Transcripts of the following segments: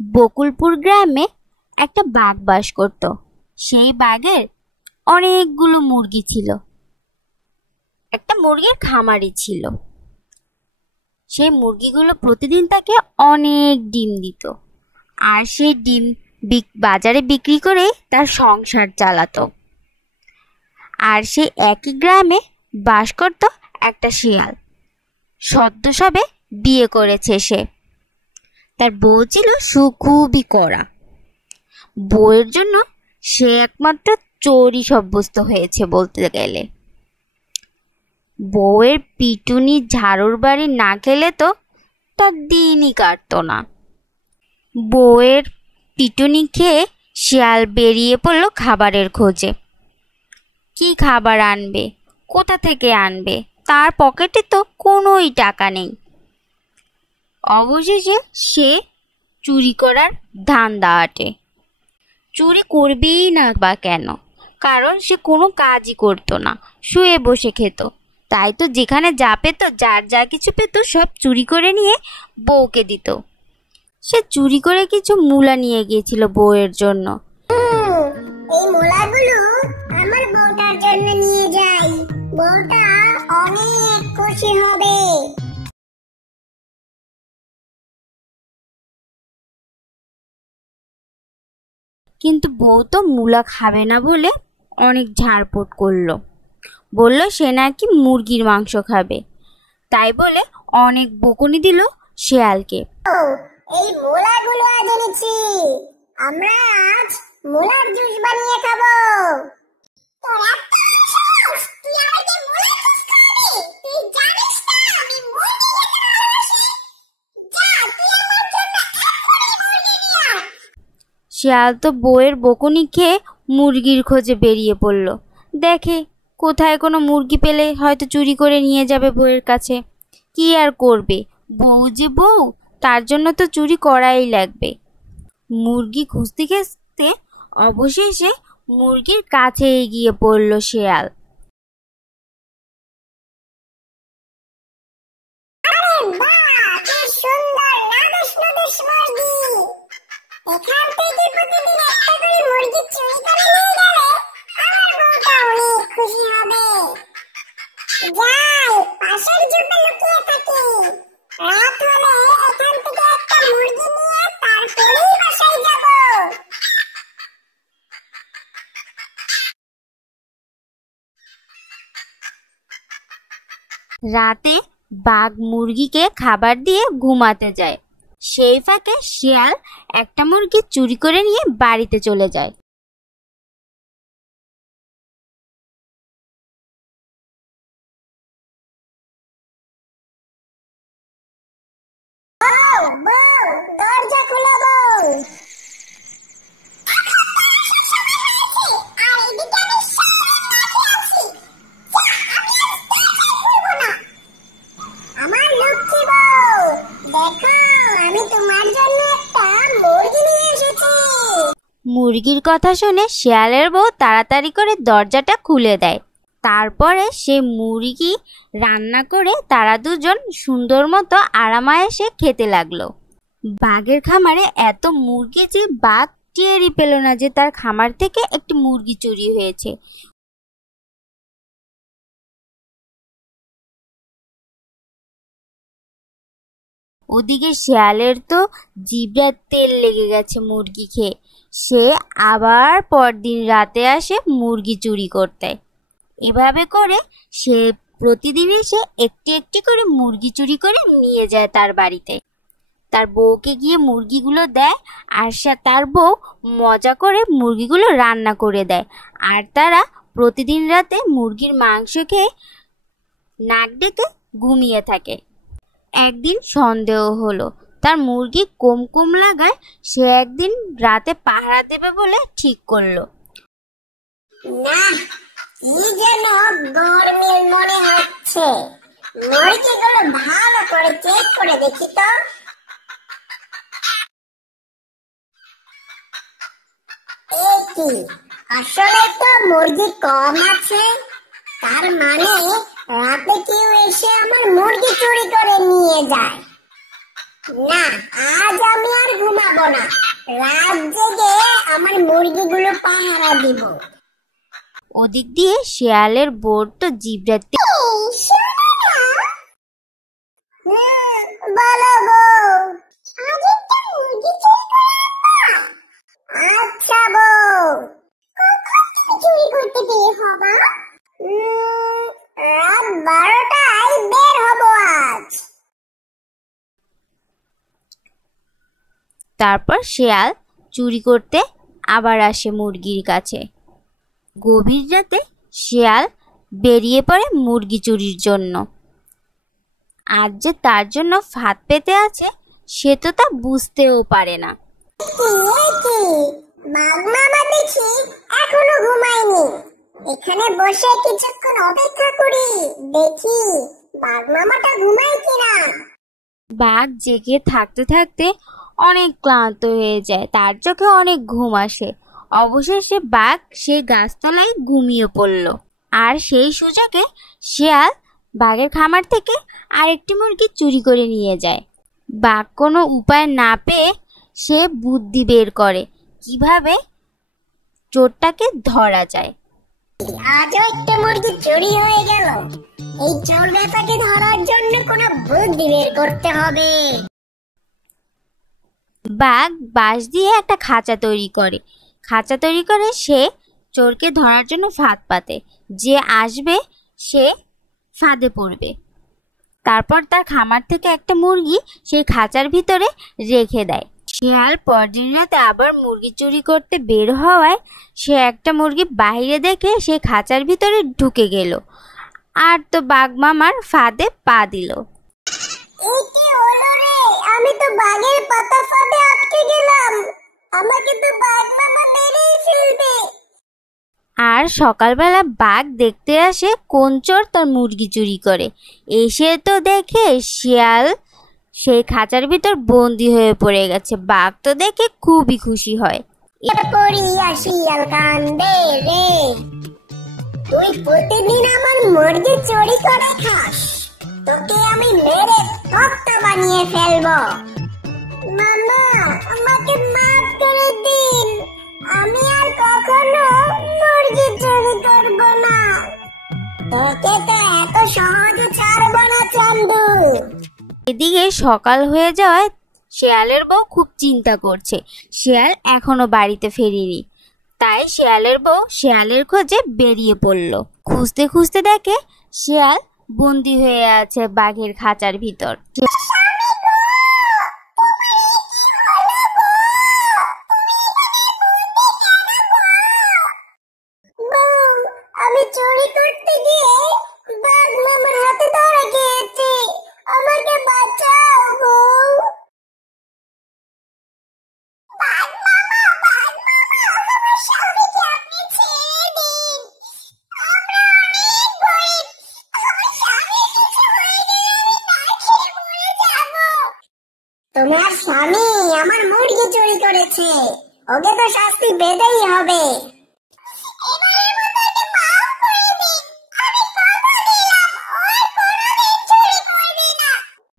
বকুলপুর গ্রামে একটা বাঘ বাস করত। সেই বাঘের অনেকগুলো মুরগি ছিল। একটা মুরগির খামারই ছিল। সেই মুরগিগুলো প্রতিদিন তাকে অনেক ডিম দিত, আর সেই ডিম বাজারে বিক্রি করে তার সংসার চালাতো। আর সেই একই গ্রামে বাস করত একটা শিয়াল। সদ্য সবে বিয়ে করেছে সে। তার বউ ছিল খুবই কড়া। বউয়ের জন্য সে একমাত্র চোরই সাব্যস্ত হয়েছে বলতে গেলে। বউয়ের পিটুনি ঝাড়ুর বাড়ি না খেলে তো তার দিনই কাটতো না। বউয়ের পিটুনি খেয়ে শিয়াল বেরিয়ে পড়ল খাবারের খোঁজে। কি খাবার আনবে, কোথা থেকে আনবে, তার পকেটে তো কোনোই টাকা নেই। অবশেষে সে চুরি করার ধান্দা আটে। চুরি করবেই না বা কেন? কারণ সে কোনো কাজই করতো না, শুয়ে বসে খেত। তাই তো যেখানে যা পেত, যার যা কিছু পেত সব চুরি করে নিয়ে বউকে দিত। সে চুরি করে কিছু মূলা নিয়ে গিয়েছিল বউয়ের জন্য। এই মূলাগুলো আমার বউটার জন্য নিয়ে যাই, বউটা অনেক খুশি হবে। কিন্তু বউ তো মূলা খাবে না বলে অনেক ঝাড়পোট করলো। বলল সে নাকি মুরগির মাংস খাবে। তাই বলে অনেক বকুনি দিল শিয়ালকে। এই মূলাগুলো আজ এনেছি, আমরা আজ মূলার জুস বানিয়ে খাবো। তোর এত সাহস, তুই আমাকে মূলা জুস খাওয়াবি? তুই জানিস না আমি মুরগি খেতে ভালোবাসি? যা, তুই আমার জন্য এক্ষুনি মুরগি নিয়ে আয়। শিয়াল তো বউয়ের বকুনি খেয়ে মুরগির খোঁজে বেরিয়ে পড়ল। দেখে কোথায় কোনো মুরগি পেলে হয়তো চুরি করে নিয়ে যাবে বউয়ের কাছে। কি আর করবে, বউ যে বউ, তার জন্য তো চুরি করাই লাগবে। মুরগি খুঁজতে খুঁজতে অবশেষে মুরগির কাছে এগিয়ে পড়ল শিয়াল। আরে বাহ, কি সুন্দর নাদুস নাদুস মুরগি। এখান থেকে প্রতিদিন একটা করে মুরগি চুরি করে নিয়ে গেলে আমার বউটা অনেক খুশি হবে। যাই, পাশের ঝোপে লুকিয়ে থাকি। রাত হলে এখান থেকে একটা মুরগি নিয়ে তারপরেই বাসায় যাব। রাতে বাঘ মুরগিকে খাবার দিয়ে ঘুমাতে যায়। সেই ফাঁকে শিয়াল একটা মুরগি চুরি করে নিয়ে বাড়িতে চলে যায়। বউ, দরজা খুলে বউ। আর এদিকে আমি সারাদিন আছি। আমার লক্ষ্মী বউ, দেখো আমি তোমার জন্য একটা মুরগি নিয়ে এসেছি। মুরগির কথা শুনে শিয়ালের বউ তাড়াতাড়ি করে দরজাটা খুলে দেয়। তারপরে সে মুরগি রান্না করে তারা দুজন সুন্দর মতো আরামায়েশে খেতে লাগলো। বাঘের খামারে এত মুরগি যে বাঘ টেরই পেল না যে তার খামার থেকে একটি মুরগি চুরি হয়েছে। ওদিকে শিয়ালের তো জিভে তেল লেগে গেছে মুরগি খেয়ে। সে আবার পরদিন রাতে আসে মুরগি চুরি করতে। এভাবে করে সে প্রতিদিন এসে একটি একটি করে মুরগি চুরি করে নিয়ে যায় তার বাড়িতে। তার বউকে গিয়ে মুরগিগুলো দেয়, আর তার বউ মজা করে মুরগিগুলো রান্না করে দেয়। আর তারা প্রতিদিন রাতে মুরগির মাংস খেয়ে নাক ডেকে ঘুমিয়ে থাকে। একদিন সন্দেহ হলো তার মুরগি কম লাগায় সে একদিন রাতে পাহারা দেবে বলে ঠিক করলো। না, কি যেন গরমিল মনে হচ্ছে। মুরগিগুলো ভালো করে চেক করে দেখি তো। এই কি, আসলে তো মুরগি কম আছে। তার মানে রাতে কেউ এসে আমার মুরগি চুরি করে নিয়ে যায়। না, আজ আমি আর ঘুমাবো না। রাত জেগে আমার মুরগিগুলো পাহারা দিব। ওদিক দিয়ে শিয়ালের বোর তো জিভড়াতে বলো বউ, আজ একটা মুরগি চুরি করে আনবা? আচ্ছা বউ, কখন তুমি চুরি করতে বের হবা? রাত 12টায় বের হব আজ। তারপর শিয়াল চুরি করতে আবার আসে মুরগির কাছে। গভীর রাতে শিয়াল বেরিয়ে পড়ে মুরগি চুরির জন্য। আজ যে তার জন্য ফাঁদ পেতে আছে সে তো তা বুঝতেও পারে না। বাঘ মামা দেখি এখনো ঘুমায়নি, এখানে বসে কিছুক্ষণ অপেক্ষা করি, দেখি বাঘ মামাটা ঘুমায় কিনা। বাঘ জেগে থাকতে থাকতে অনেক ক্লান্ত হয়ে যায়, তার চোখে অনেক ঘুম আসে। অবশেষে বাঘ সেই গাছতলায় ঘুমিয়ে পড়ল। আর সেই সুযোগে শিয়াল বাঘের খামার থেকে আরেকটি মুরগি চুরি করে নিয়ে যায়। বাঘ কোনো উপায় না পেয়ে সে বুদ্ধি বের করে কিভাবে চোরটাকে ধরা যায়। আজও একটা মুরগি চুরি হয়ে গেল, এই চোর বেটাকে ধরার জন্য কোনো বুদ্ধি বের করতে হবে। বাঘ বাঁশ দিয়ে একটা খাঁচা তৈরি করে সে চোরকে ধরার জন্য ফাঁদ পাতে। যে আসবে সে ফাঁদে পড়বে। তারপর তার খামার থেকে একটা মুরগি সেই খাঁচার ভিতরে রেখে দেয়। শিয়াল পরদিন রাতে আবার মুরগি চুরি করতে বের হওয়ায় সে একটা মুরগি বাইরে দেখে সে খাঁচার ভিতরে ঢুকে গেল আর তো বাঘ মামার ফাঁদে পা দিল। এই কি হলো রে, আমি তো বাঘের পাতা ফাঁদে আটকে গেলাম, আমাকে তো বাঘ মামা মেরেই ফেলবে। আর সকালবেলা বাঘ দেখতে আসে কোন চোর তার মুরগি চুরি করে। এসে তো দেখে শিয়াল সেই খাঁচার ভিতর বন্দি হয়ে পড়ে গেছে। বাঘ তো দেখে খুবই খুশি হয়। পড়িয়া শিয়াল কান্দে রে, তুই প্রতিদিন আমার মুরগি চুরি করে খাস, তোকে আমি মেরে তক্তা বানিয়ে ফেলবো। মামা আমাকে মাফ করে দিন, আমি আর কখনো মুরগি চুরি করব না। তোকে তো এত সহজে ছাড়বো না চান্দু। এদিকে সকাল হয়ে যাওয়ায় শিয়ালের বউ খুব চিন্তা করছে। শিয়াল এখনো বাড়িতে ফেরেনি, তাই শিয়ালের বউ শিয়ালের খোঁজে বেরিয়ে পড়ল। খুঁজতে খুঁজতে দেখে শিয়াল বন্দি হয়ে আছে বাঘের খাঁচার ভিতর। আমি চুরি করতে গিয়ে বাঘ মামার হাতে ধরা খেয়েছি, আমাকে বাঁচাও বউ। বাঘ মামা, বাঘ মামা, আমার স্বামীকে আপনি ছেড়ে দিন, আমরা অনেক গরিব, আমার স্বামীর কিছু হয়ে গেলে আমি না খেয়ে মরে যাব। তোমার স্বামী আমার মুরগি চুরি করেছে, ওকে তো শাস্তি পেতেই হবে।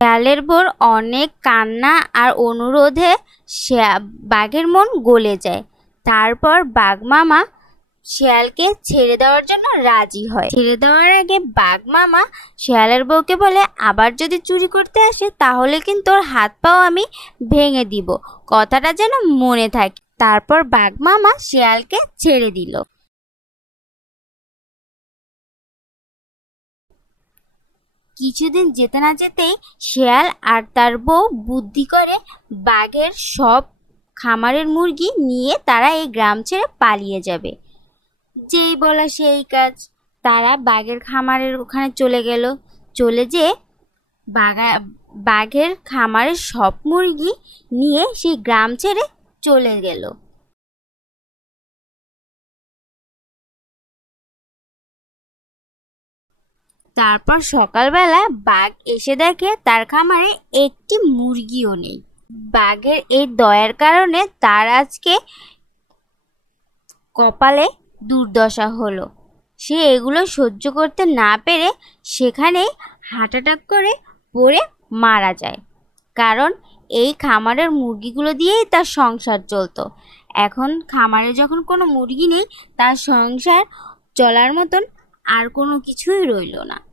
শিয়ালের বোর অনেক কান্না আর অনুরোধে বাঘের মন গলে যায়। তারপর বাঘ মামা শিয়ালকে ছেড়ে দেওয়ার জন্য রাজি হয়। ছেড়ে দেওয়ার আগে বাঘ মামা শিয়ালের বউকে বলে, আবার যদি চুরি করতে আসে তাহলে কিন্তু ওর হাত পাও আমি ভেঙে দিব, কথাটা যেন মনে থাকে। তারপর বাঘ মামা শিয়ালকে ছেড়ে দিল। কিছুদিন যেতে না যেতেই শিয়াল আর তার বউ বুদ্ধি করে বাঘের সব খামারের মুরগি নিয়ে তারা এই গ্রাম ছেড়ে পালিয়ে যাবে। যেই বলা সেই কাজ, তারা বাঘের খামারের ওখানে চলে গেল। চলে যেয়ে বাঘের খামারের সব মুরগি নিয়ে সেই গ্রাম ছেড়ে চলে গেল। তারপর সকালবেলা বাঘ এসে দেখে তার খামারে একটি মুরগিও নেই। বাঘের এই দয়ার কারণে তার আজকে কপালে দুর্দশা হলো। সে এগুলো সহ্য করতে না পেরে সেখানেই হার্ট অ্যাটাক করে পড়ে মারা যায়। কারণ এই খামারের মুরগিগুলো দিয়েই তার সংসার চলতো। এখন খামারে যখন কোনো মুরগি নেই, তার সংসার চলার মতন আর কোনো কিছুই রইল না।